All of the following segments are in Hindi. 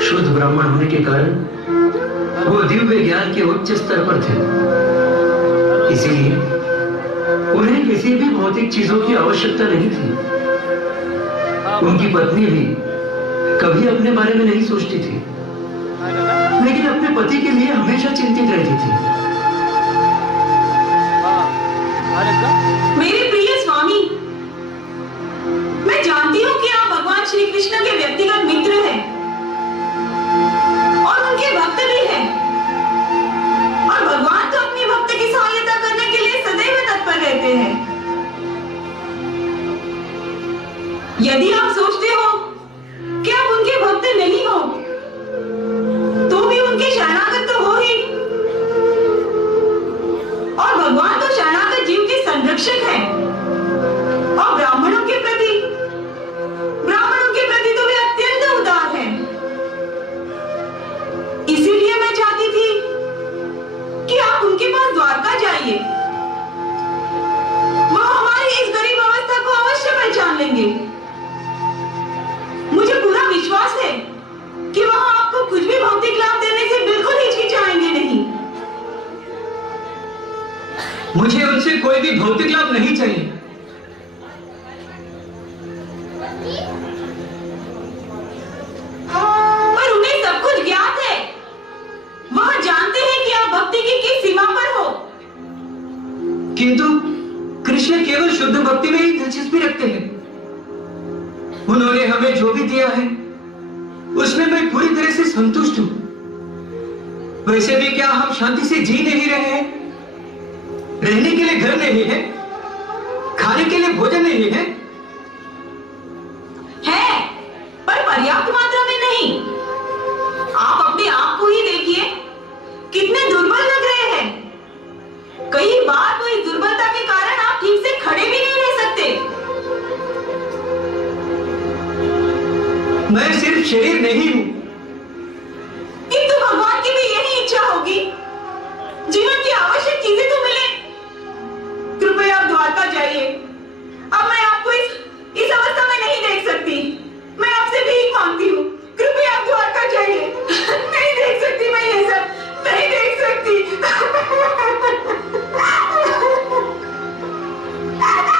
शुद्ध ब्राह्मण होने के कारण वो दिव्य ज्ञान के उच्च स्तर पर थे। इसीलिए उन्हें किसी भी भौतिक चीजों की आवश्यकता नहीं थी। उनकी पत्नी भी कभी अपने बारे में नहीं सोचती थी, लेकिन अपने पति के लिए हमेशा चिंतित रहती थी। मेरे प्रिय स्वामी, मैं जानती हूँ कि आप भगवान श्री कृष्ण के व्यक्तिगत मित्र हैं और उनके भक्त भी हैं। और भगवान तो अपने भक्त की सहायता करने के लिए सदैव तत्पर रहते हैं। यदि आप सोचते हो कि आप उनके भक्त नहीं हो, तो भी उनके शरणागत तो हो ही। और भगवान तो शरणागत जीव के संरक्षक हैं। और ब्राह्मणों के प्रति तो वे अत्यंत उदार हैं। इसीलिए मैं चाहती थी कि आप उनके पास द्वारका जाइए। वह हमारी इस गरीब अवस्था को अवश्य पहचान लेंगे। मुझे पूरा विश्वास है कि वह आपको कुछ भी भौतिक लाभ देने से बिल्कुल हिचकिचाएंगे नहीं। मुझे उनसे कोई भी भौतिक लाभ नहीं चाहिए। पर उन्हें सब कुछ ज्ञात है। वह जानते हैं कि आप भक्ति की किस सीमा पर हो। किंतु कृष्ण केवल शुद्ध भक्ति में ही दिलचस्पी रखते हैं। उन्होंने हमें जो भी दिया है उसमें मैं पूरी तरह से संतुष्ट हूं। वैसे भी क्या हम शांति से जी नहीं रहे हैं? रहने के लिए घर नहीं है, खाने के लिए भोजन नहीं है। है, पर पर्याप्त मात्रा में नहीं। आप अपने आप को ही देखिए, कितने दुर्बल लग रहे हैं। कई बार तो इस दुर्बलता के कारण आप ठीक से खड़े भी नहीं रह सकते। मैं सिर्फ शरीर नहीं हूं। किंतु भगवान की भी यही इच्छा होगी। जीवन की आवश्यक चीजें तो मिले। कृपया आप द्वारका जाइए। अब मैं आपको इस अवस्था में नहीं देख सकती। मैं आपसे भीख मांगती हूँ, कृपया आप द्वारका जाइए। नहीं देख सकती मैं ये सब, नहीं देख सकती।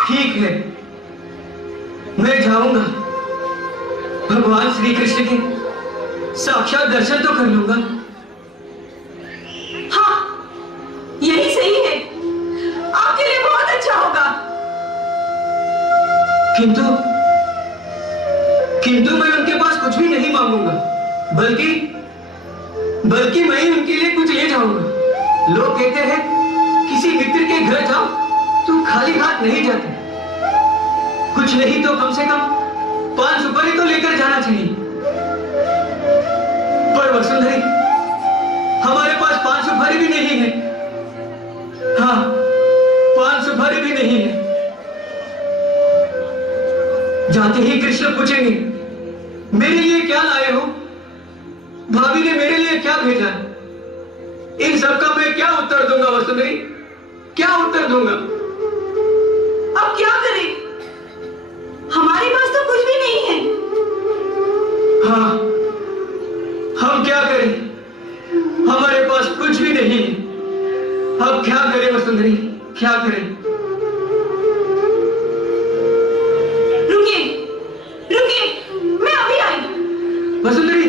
ठीक है, मैं जाऊंगा। भगवान श्री कृष्ण के साक्षात दर्शन तो कर लूंगा। हाँ, यही सही है। आपके लिए बहुत अच्छा होगा। किंतु मैं उनके पास कुछ भी नहीं मांगूंगा, बल्कि मैं ही उनके लिए कुछ ले जाऊंगा। लोग कहते हैं किसी मित्र के घर जाओ तो खाली हाथ नहीं जाते। कुछ नहीं तो कम से कम 5 सुपारी तो लेकर जाना चाहिए। पर वसुंधरी, हमारे पास 5 सुपारी भी नहीं है। हाँ, 5 सुपारी भी नहीं है। जाते ही कृष्ण पूछेंगे, मेरे लिए क्या लाए हो? भाभी ने मेरे लिए क्या भेजा? इन सबका मैं क्या उत्तर दूंगा वसुंधरी? क्या उत्तर दूंगा? अब क्या करें? हमारे पास तो कुछ भी नहीं है। हाँ, हम क्या करें? हमारे पास कुछ भी नहीं है। अब क्या करें वसुंधरी, क्या करें? रुकिए, रुकिए, मैं अभी आई। वसुंधरी,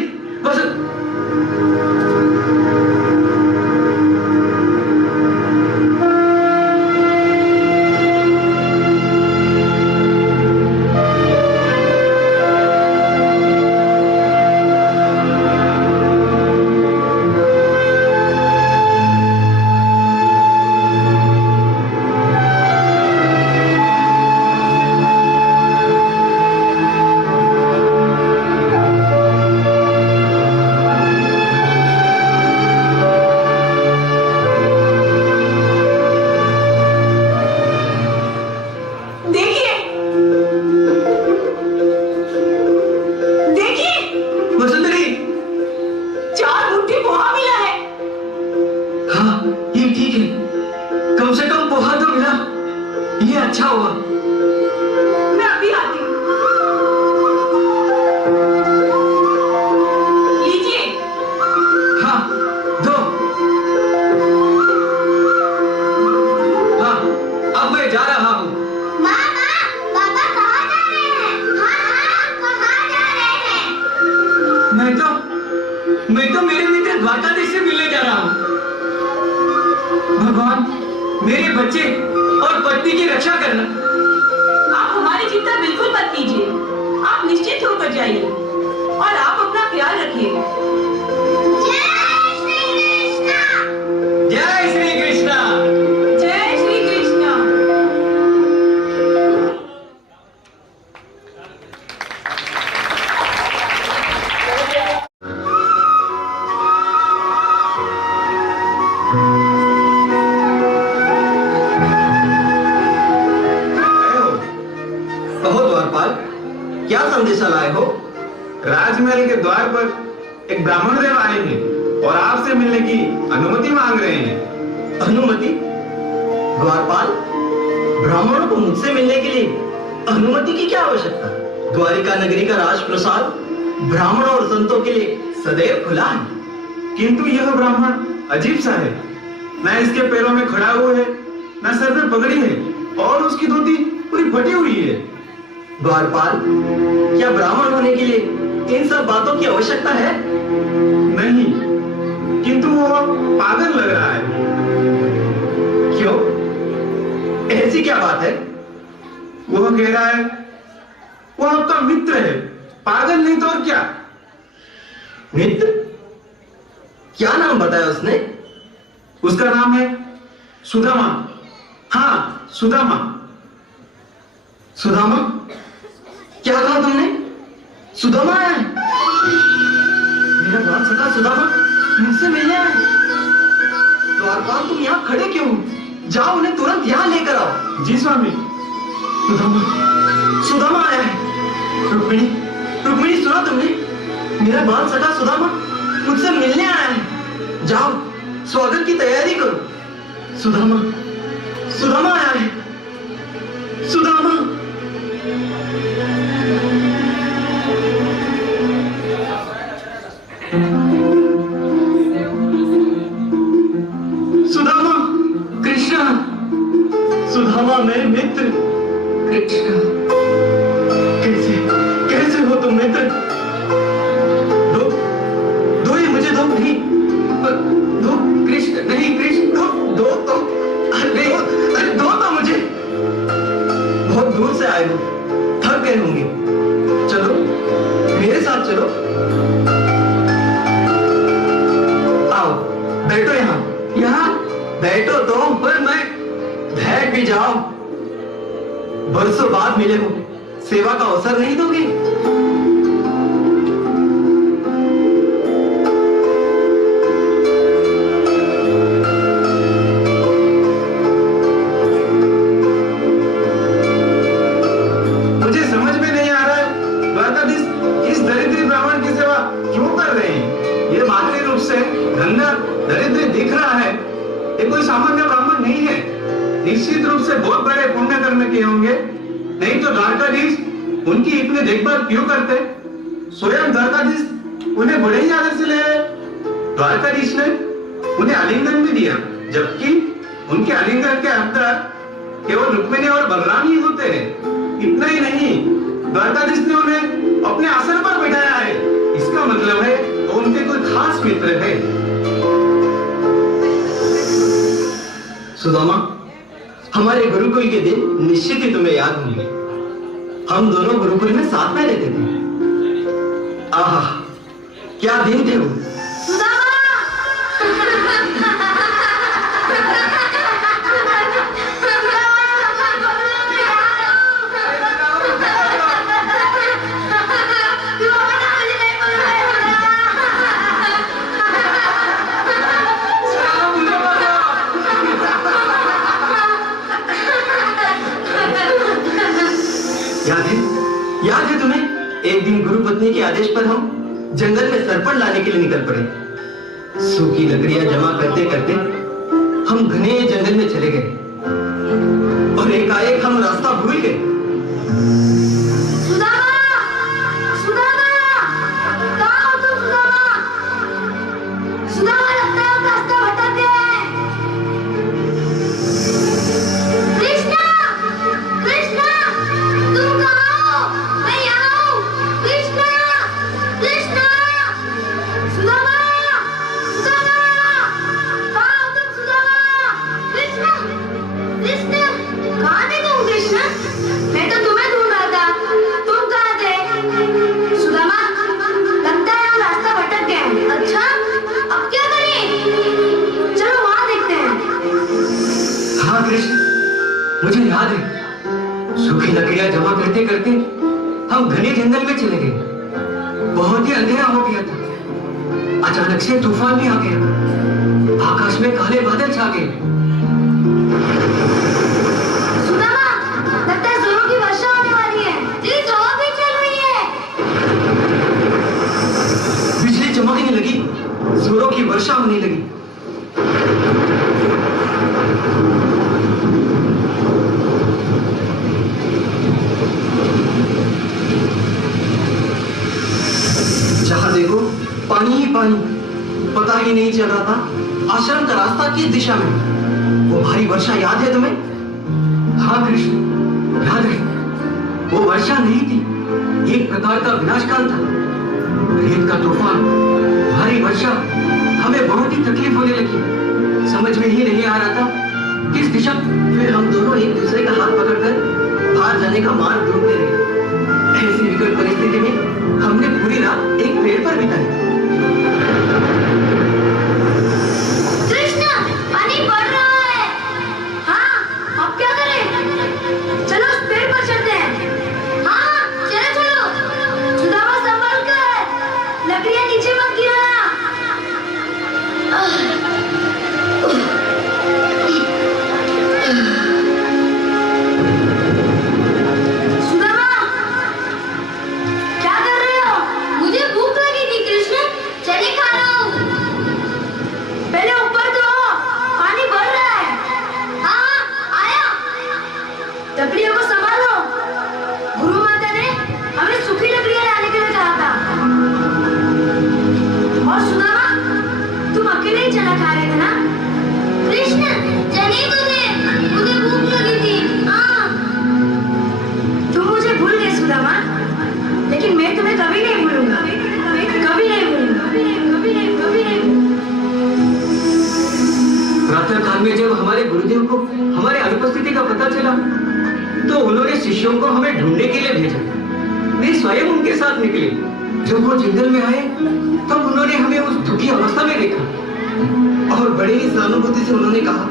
अच्छा हुआ। मैं अभी आती हूँ। लीजिए मैं तो मेरे मित्र द्वारकाधीश से मिलने जा रहा हूँ। भगवान मेरे बच्चे और पत्नी की रक्षा करना। आप हमारी चिंता बिल्कुल मत कीजिए, आप निश्चिंत होकर जाइए और आप अपना ख्याल रखिए। जय श्री कृष्णा। जय श्री कृष्णा। कहो द्वारपाल, क्या संदेशा लाए हो? राजमहल के द्वार पर एक ब्राह्मण देव आए हैं और आपसे मिलने की अनुमति मांग रहे हैं। अनुमति? द्वारपाल, ब्राह्मणों को मुझसे मिलने के लिए अनुमति की क्या आवश्यकता? द्वारिका नगरी का राजप्रसाद ब्राह्मणों और संतों के लिए सदैव खुला है। किंतु यह ब्राह्मण अजीब सा है, न इसके पैरों में खड़ा हुआ है, न सर पे पगड़ी है और उसकी धोती पूरी फटी हुई है। द्वारपाल, क्या ब्राह्मण होने के लिए इन सब बातों की आवश्यकता है? नहीं, किंतु वो पागल लग रहा है। क्यों? ऐसी क्या बात है? वह कह रहा है वो आपका मित्र है, पागल नहीं तो और क्या। मित्र? क्या नाम बताया उसने? उसका नाम है सुदामा। हाँ, सुदामा। सुदामा? क्या कहा तुमने? सुदामा है? मेरा बाल सखा सुदामा मुझसे मिलने आए। द्वारपाल, तुम यहाँ खड़े क्यों? जाओ उन्हें तुरंत यहाँ लेकर आओ। जी स्वामी। सुदामा, सुदामा आया है। रुक्मिणी, रुक्मिणी, सुना तुमने? मेरा बाल सखा सुदामा मुझसे मिलने आया है। जाओ स्वागत की तैयारी करो। सुदामा, सुदामा आया है। सुदामा। सुदामा, कृष्णा। सुदामा, मैं मित्र। कृष्णा, कैसे कैसे हो तुम मित्र? दो दो ये मुझे दो। नहीं दो कृष्ण, नहीं कृष्ण, दो तो अरे दो तो मुझे। बहुत दूर से आए हो, थक गए होंगे। चलो मेरे साथ चलो। आओ बैठो, यहाँ बैठो तो। पर मैं बैठ भी जाओ। बरसों बाद मिले हो, सेवा का अवसर नहीं दोगे? मुझे समझ में नहीं आ रहा है द्वारकाधीश इस दरिद्री ब्राह्मण की सेवा क्यों कर रहे हैं। ये बाहरी रूप से धंधा दरिद्र दिख रहा है, ये कोई सामान्य ब्राह्मण नहीं है। निश्चित रूप से बहुत बड़े पुण्य कर्म किए होंगे, नहीं तो द्वारकाधीश उनकी इतनी देखभाल क्यों करते? स्वयं द्वारकाधीश उन्हें बड़े ही आदर से ले आए। द्वारकाधीश ने उन्हें आलिंगन भी दिया, जबकि उनके आलिंगन के अंदर केवल रुक्मिणी और बलराम ही होते हैं। इतना ही नहीं, द्वारकाधीश ने उन्हें अपने आसन पर बिठाया है। इसका मतलब है वो उनके कोई खास मित्र है। सुदामा, हमारे गुरुकुल के दिन निश्चित ही तुम्हें याद होंगे। हम दोनों गुरुकुल में साथ में रहते थे। आहा, क्या दिन थे वो। याद है तुम्हें? एक दिन गुरु पत्नी के आदेश पर हम जंगल में सरपण लाने के लिए निकल पड़े। सूखी लकड़ियां जमा करते करते हम घने जंगल में चले गए और एकाएक हम रास्ता भूल गए। सुदामा! सुदामा! कहाँ हो तुम, सुदामा? सुदामा, लगता है हम रास्ता भटक गए हैं। कृष्णा! कृष्णा! तुम कहाँ हो? मैं यहाँ हूँ। कृष्णा! कृष्णा! मुझे याद है, सूखी लकड़ियां जमा करते करते हम घने जंगल में चले गए। बहुत ही अंधेरा हो गया था। अचानक से तूफान भी आ गया। आकाश में काले बादल छा गए। सुदामा, लगता है जोरों की वर्षा होने वाली है। तेज हवा भी चल रही है। बिजली चमकने लगी, जोरों की वर्षा होने लगी। जहां देखो पानी ही पानी। पता ही नहीं चल रहा था आश्रम का रास्ता किस दिशा में। वो भारी वर्षा याद है तुम्हें? हाँ कृष्ण, याद है। वो वर्षा नहीं थी, एक प्रकार का विनाशकाल था। रेत का तूफान, भारी वर्षा, हमें बहुत ही तकलीफ होने लगी। समझ में ही नहीं आ रहा था किस दिशा। फिर हम दोनों एक दूसरे का हाथ पकड़कर बाहर जाने का मार्ग ढूंढते रहे। ऐसी विकट परिस्थिति में हमने पूरी रात एक पेड़ पर बिताई। कृष्ण, पानी बढ़ रहा है। हाँ, अब क्या करें? चलो उस पेड़ पर चढ़ते हैं। हाँ, चलो चलो। सुदामा संभल कर, लकड़ियां नीचे मत गिराना। सुदामा, क्या कर रहे हो? मुझे भूख लगी थी कृष्ण, चने खा रहा हूँ। पहले ऊपर तो आओ, पानी भर रहा है। हाँ, आया। लकड़ियों को संभालो। गुरु माता ने हमें सूखी लकड़ियां लाने के लिए कहा था। और सुदामा, तुम अकेले ही चना खा रहे थे ना? कृष्ण, चने तो थे, मुझे भूख लगी थी। हाँ, तुम मुझे भूल गए सुदामा, लेकिन मैं तुम्हें कभी नहीं भूलूंगा। कभी नहीं भूलूंगा। कभी नहीं। प्रातः काल में जब हमारे गुरुदेव को हमारे अनुपस्थिति का पता चला तो उन्होंने शिष्यों को हमें ढूंढने के लिए भेजा। वे स्वयं उनके साथ निकले। जब वो जंगल में आए तब उन्होंने हमें उस दुखी अवस्था में देखा और बड़े ही सहानुभूति से उन्होंने कहा,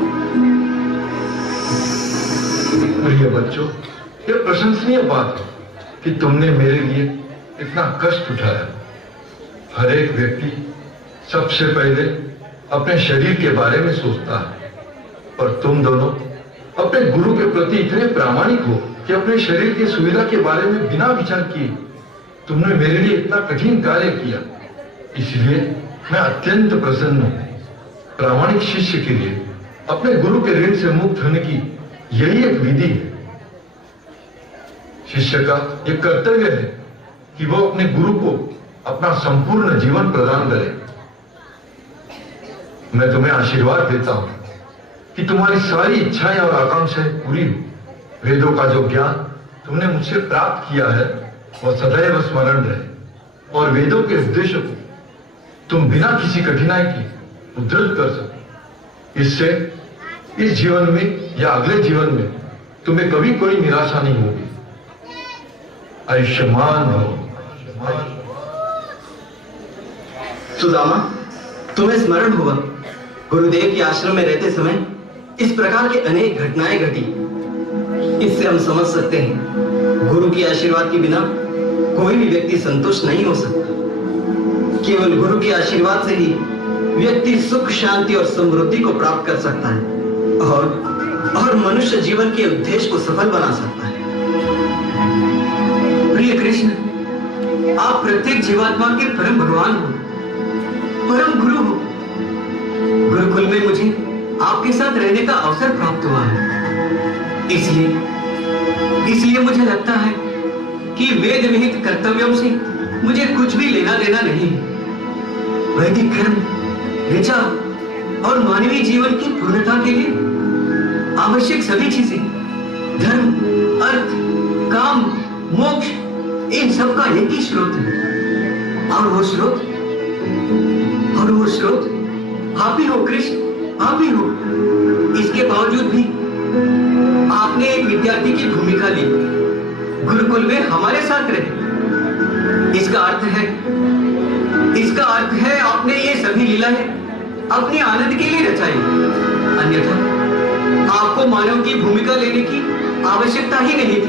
प्रिय बच्चों, यह प्रशंसनीय बात है कि तुमने मेरे लिए इतना कष्ट उठाया। हर एक व्यक्ति सबसे पहले अपने शरीर के बारे में सोचता है, पर तुम दोनों अपने गुरु के प्रति इतने प्रामाणिक हो कि अपने शरीर की सुविधा के बारे में बिना विचार किए तुमने मेरे लिए इतना कठिन कार्य किया। इसलिए मैं अत्यंत प्रसन्न हूं। प्रामाणिक शिष्य के लिए अपने गुरु के ऋण से मुक्त होने की यही एक विधि है। शिष्य का यह कर्तव्य है कि वो अपने गुरु को अपना संपूर्ण जीवन प्रदान करे। मैं तुम्हें आशीर्वाद देता हूं कि तुम्हारी सारी इच्छाएं और आकांक्षाएं पूरी हो। वेदों का जो ज्ञान तुमने मुझसे प्राप्त किया है वह सदैव स्मरण रहे और वेदों के उद्देश्य को तुम बिना किसी कठिनाई के उद्धृत कर सको। इससे इस जीवन में या अगले जीवन में तुम्हें कभी कोई निराशा नहीं होगी। आयुष्मान हो। सुदामा, तुम्हें स्मरण होगा गुरुदेव के आश्रम में रहते समय इस प्रकार के अनेक घटनाएं घटी। इससे हम समझ सकते हैं गुरु के आशीर्वाद के बिना कोई भी व्यक्ति संतुष्ट नहीं हो सकता। केवल गुरु के आशीर्वाद से ही व्यक्ति सुख, शांति और समृद्धि को प्राप्त कर सकता है और मनुष्य जीवन के उद्देश्य को सफल बना सकता है। प्रिय कृष्ण, आप प्रत्येक जीवात्मा के परम भगवान हो, परम गुरु हो। गुरुकुल में मुझे आपके साथ रहने का अवसर प्राप्त हुआ है। इसलिए मुझे लगता है कि वेद विहित कर्तव्यों से मुझे कुछ भी लेना देना नहीं है। वैदिक कर्म, ऋचा और मानवीय जीवन की पूर्णता के लिए आवश्यक सभी चीजें, धर्म, अर्थ, काम, मोक्ष, इन सब का एक ही स्रोत है और वो स्रोत आप ही हो कृष्ण, आप ही हो। इसके बावजूद भी आपने एक विद्यार्थी की भूमिका ली, गुरुकुल में हमारे साथ रहे। इसका अर्थ है आपने ये सभी लीलाएं अपने आनंद के लिए रचाई। अन्यथा आपको मानव की भूमिका लेने की आवश्यकता ही नहीं थी।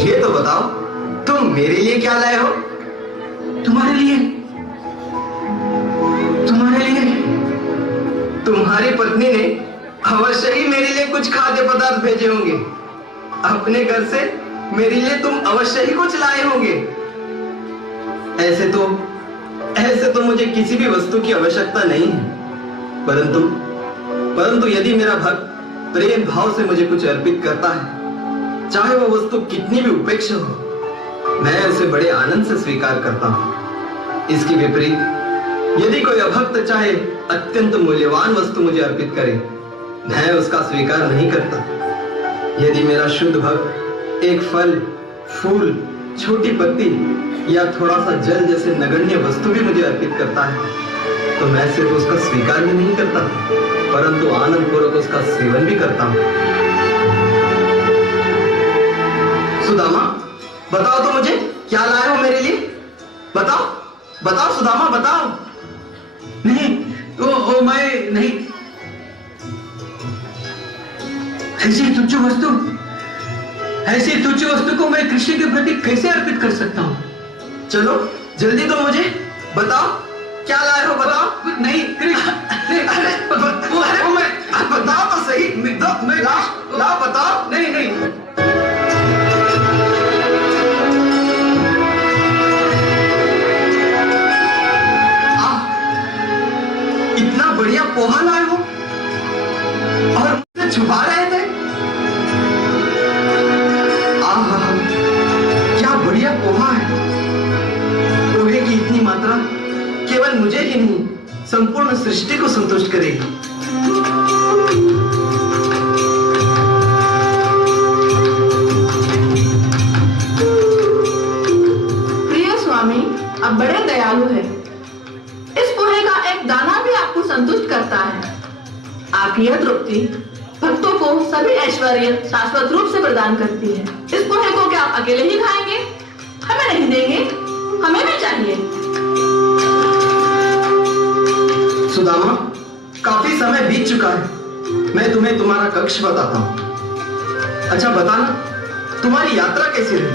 ये तो बताओ, तुम मेरे लिए क्या लाए हो? तुम्हारे लिए तुम्हारी पत्नी ने अवश्य ही मेरे लिए कुछ खाद्य पदार्थ भेजे होंगे। अपने घर से मेरे लिए तुम अवश्य ही कुछ लाए होंगे। ऐसे तो मुझे किसी भी वस्तु की आवश्यकता नहीं है, परंतु यदि मेरा भक्त प्रेम भाव से मुझे कुछ अर्पित करता है, चाहे वो वस्तु कितनी भी उपेक्ष हो, मैं उसे बड़े आनंद से स्वीकार करता हूं। इसके विपरीत यदि कोई अभक्त चाहे अत्यंत मूल्यवान वस्तु मुझे अर्पित करे, मैं उसका स्वीकार नहीं करता। यदि मेरा शुद्ध भक्त एक फल, फूल, छोटी पत्ती या थोड़ा सा जल जैसे नगण्य वस्तु भी मुझे अर्पित करता है, तो मैं सिर्फ उसका स्वीकार ही नहीं करता, परंतु आनंद पूर्वक उसका सेवन भी करता हूं। सुदामा, बताओ तो मुझे, क्या लाए हो मेरे लिए? बताओ सुदामा, बताओ। नहीं, मैं नहीं। ऐसी तुच्छ वस्तु को मैं कृष्ण के प्रति कैसे अर्पित कर सकता हूँ? चलो जल्दी तो मुझे बताओ, क्या लाए हो? बताओ। नहीं कृष्ण, बताओ तो सही। लाओ बताओ। नहीं। इतना बढ़िया पोहा लाए हो और मुझसे छुपा रहे थे। क्या बढ़िया पोहा है। पोहे की इतनी मात्रा केवल मुझे ही नहीं, संपूर्ण सृष्टि को संतुष्ट करेगी। प्रिय स्वामी, आप बड़े दयालु हैं। इस पोहे का एक दाना भी आपको संतुष्ट करता है। आपकी यह तृप्ति भक्तों को सभी ऐश्वर्य शाश्वत रूप से प्रदान करती है। इस पोहे को क्या आप अकेले ही खाएंगे? हमें नहीं देंगे? हमें भी चाहिए। सुदामा, काफी समय बीत चुका है। मैं तुम्हें तुम्हारा कक्ष बताता हूं। अच्छा बताना, तुम्हारी यात्रा कैसी रही?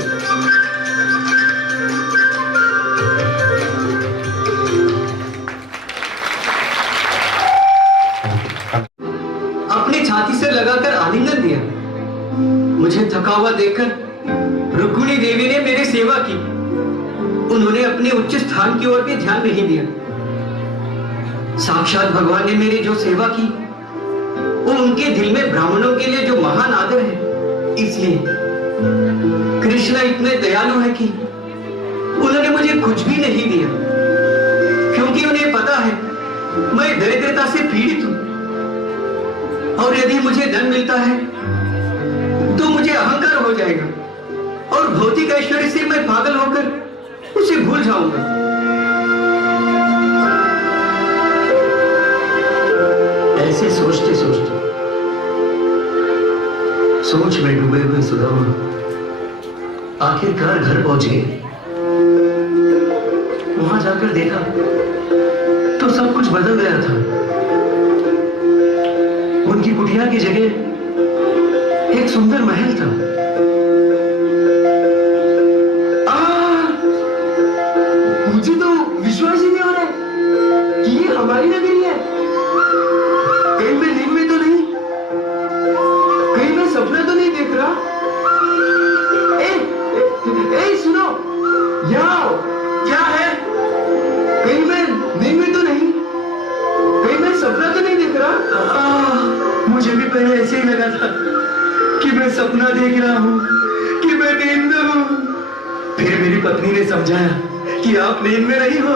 अपनी छाती से लगाकर आलिंगन दिया। मुझे थका हुआ देखकर रुक्मिणी देवी ने मेरी सेवा की। उन्होंने अपने उच्च स्थान की ओर भी ध्यान नहीं दिया। साक्षात भगवान ने मेरी जो सेवा की, वो उनके दिल में ब्राह्मणों के लिए जो महान आदर है, इसलिए कृष्ण इतने दयालु है कि उन्होंने मुझे कुछ भी नहीं दिया, क्योंकि उन्हें पता है मैं दरिद्रता से पीड़ित हूं, और यदि मुझे धन मिलता है तो मुझे अहंकार हो जाएगा और भौतिक ऐश्वर्य से मैं पागल होकर उसे भूल जाऊंगा। ऐसे सोचते सोच में डूबे हुए सुदामा आखिरकार घर पहुंच गए। वहां जाकर देखा तो सब कुछ बदल गया था। उनकी कुटिया की जगह एक सुंदर महल था। मुझे तो विश्वास ही नहीं हो रहा है कि ये हमारी नगरी है। कहीं मैं नींद में तो नहीं, कहीं मैं सपना तो नहीं देख रहा। ए, सुनो, यहाँ आओ। क्या है? कहीं मैं नींद में तो नहीं, कहीं मैं सपना तो नहीं देख रहा। मुझे भी पहले ऐसे ही लगा था कि मैं सपना देख रहा हूँ, कि मैं नींद में हूँ। फिर मेरी पत्नी ने समझाया कि आप नींद में नहीं हो,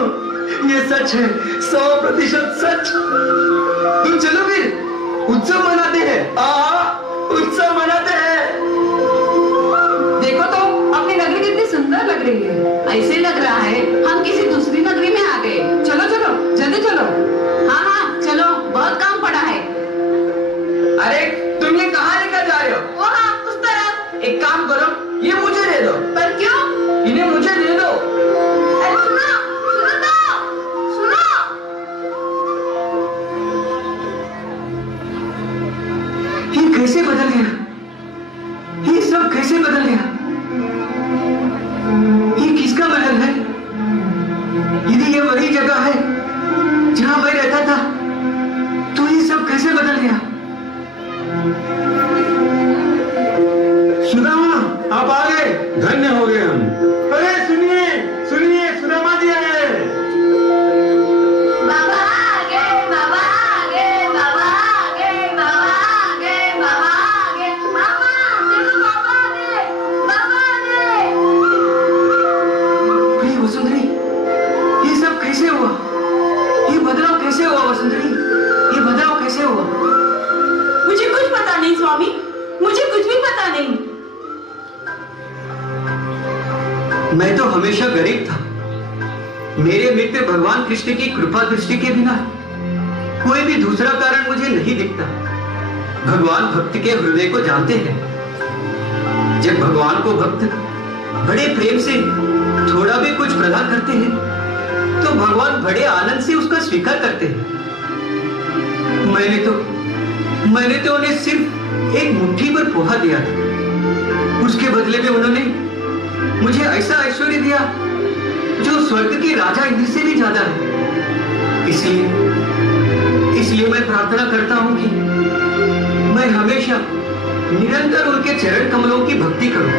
ये सच है, 100% सच। तुम चलो फिर उत्सव मनाते हैं। उत्सव मनाते हैं। देखो तो अपनी नगरी कितनी सुंदर लग रही है। ऐसे लग रहा है हम किसी दूसरी नगरी में आ गए। चलो चलो जल्दी ये मुझे दे दो। पर क्यों? इन्हें मुझे दे दो। अरे सुनो सुनो तो सुनो। ये कैसे बदल गया? ये सब कैसे बदल गया? ये किसका महल है? यदि ये वही जगह है जहां मैं रहता था, तो ये सब कैसे बदल गया? सुदामा, आप आ गए, धन्य हो गए हम। अरे सुनिए सुनिए, सुदामा जी आए। बाबा आ गए, बाबा आ गए, बाबा आ गए, बाबा आ गए, बाबा आ गए, मामा देखो बाबा आ गए, बाबा आ गए। अरे वसुंधरी, ये सब कैसे हुआ? ये बदलाव कैसे हुआ वसुंधरी? ये बदलाव कैसे हुआ? मुझे कुछ पता नहीं स्वामी, मुझे कुछ भी पता नहीं। मैं तो हमेशा गरीब था। मेरे मित्र भगवान कृष्ण की कृपा दृष्टि के बिना कोई भी दूसरा कारण मुझे नहीं दिखता। भगवान भक्त के हृदय को जानते हैं। जब भगवान को भक्त बड़े प्रेम से थोड़ा भी कुछ प्रदान करते हैं, तो भगवान बड़े आनंद से उसका स्वीकार करते हैं। मैंने तो उन्हें सिर्फ एक मुट्ठी भर पोहा दिया था। उसके बदले में उन्होंने मुझे ऐसा ऐश्वर्य दिया जो स्वर्ग के राजा इंद्र से भी ज्यादा है। इसलिए मैं प्रार्थना करता हूं कि मैं हमेशा निरंतर उनके चरण कमलों की भक्ति करूं।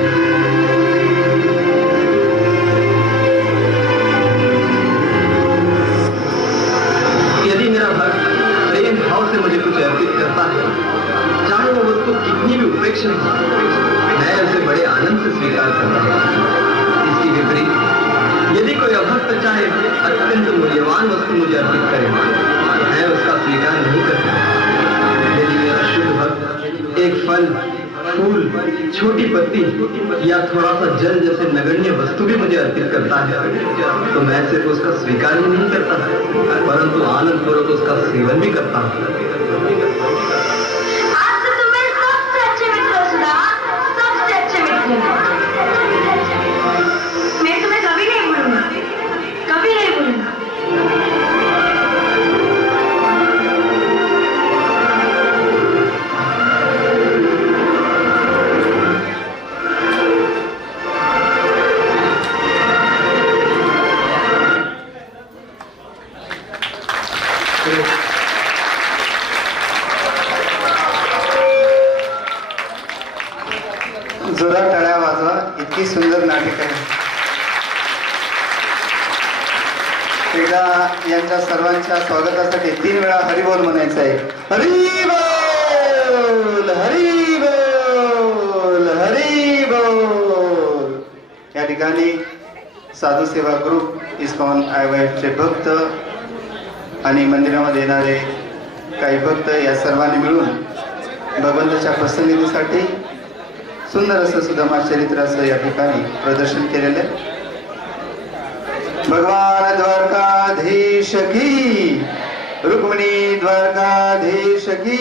यदि मेरा भक्त प्रेम भाव से मुझे कुछ अर्पित करता है, चाहे वो मुझको कितनी भी उपेक्षा हो, मैं उसे बड़े आनंद से स्वीकार करता हूँ। इसकी विपरीत यदि कोई अभक्त चाहे अत्यंत मूल्यवान वस्तु मुझे अर्पित करे, मैं उसका स्वीकार नहीं करता। यदि मेरा शुद्ध भक्त एक फल, फूल, छोटी पत्ती या थोड़ा सा जल जैसे नगण्य वस्तु भी मुझे अर्पित करता है, तो मैं सिर्फ उसका स्वीकार ही नहीं करता, परंतु आनंद पूर्वक उसका सेवन भी करता हूँ। आज तो तुम मेरे सबसे अच्छे मित्र हो सुदामा, सबसे अच्छे मित्र हो। मैं तुम्हें कभी नहीं भूलूंगा, कभी नहीं भूलूंगा। जोरात टाळ्या वाजवा, इतकी सुंदर नाटक आहे. एकदा यांच्या सर्वांच्या स्वागतासाठी 3 वेळा हरिबोल म्हणायचं आहे. हरिबोल हरिबोल हरिबोल. या ठिकाणी साधू सेवा ग्रुप इस्कॉन आयवायचे भक्त आणि मंदिरामध्ये येणारे काही भक्त या सर्वांनी मिळून भगवंताच्या प्रसन्नतेसाठी सुंदर असं सुदामा चरित्राचं या ठिकाणी प्रदर्शन केलेलं आहे. भगवान द्वारकाधीश की, रुक्मिणी द्वारकाधीश की.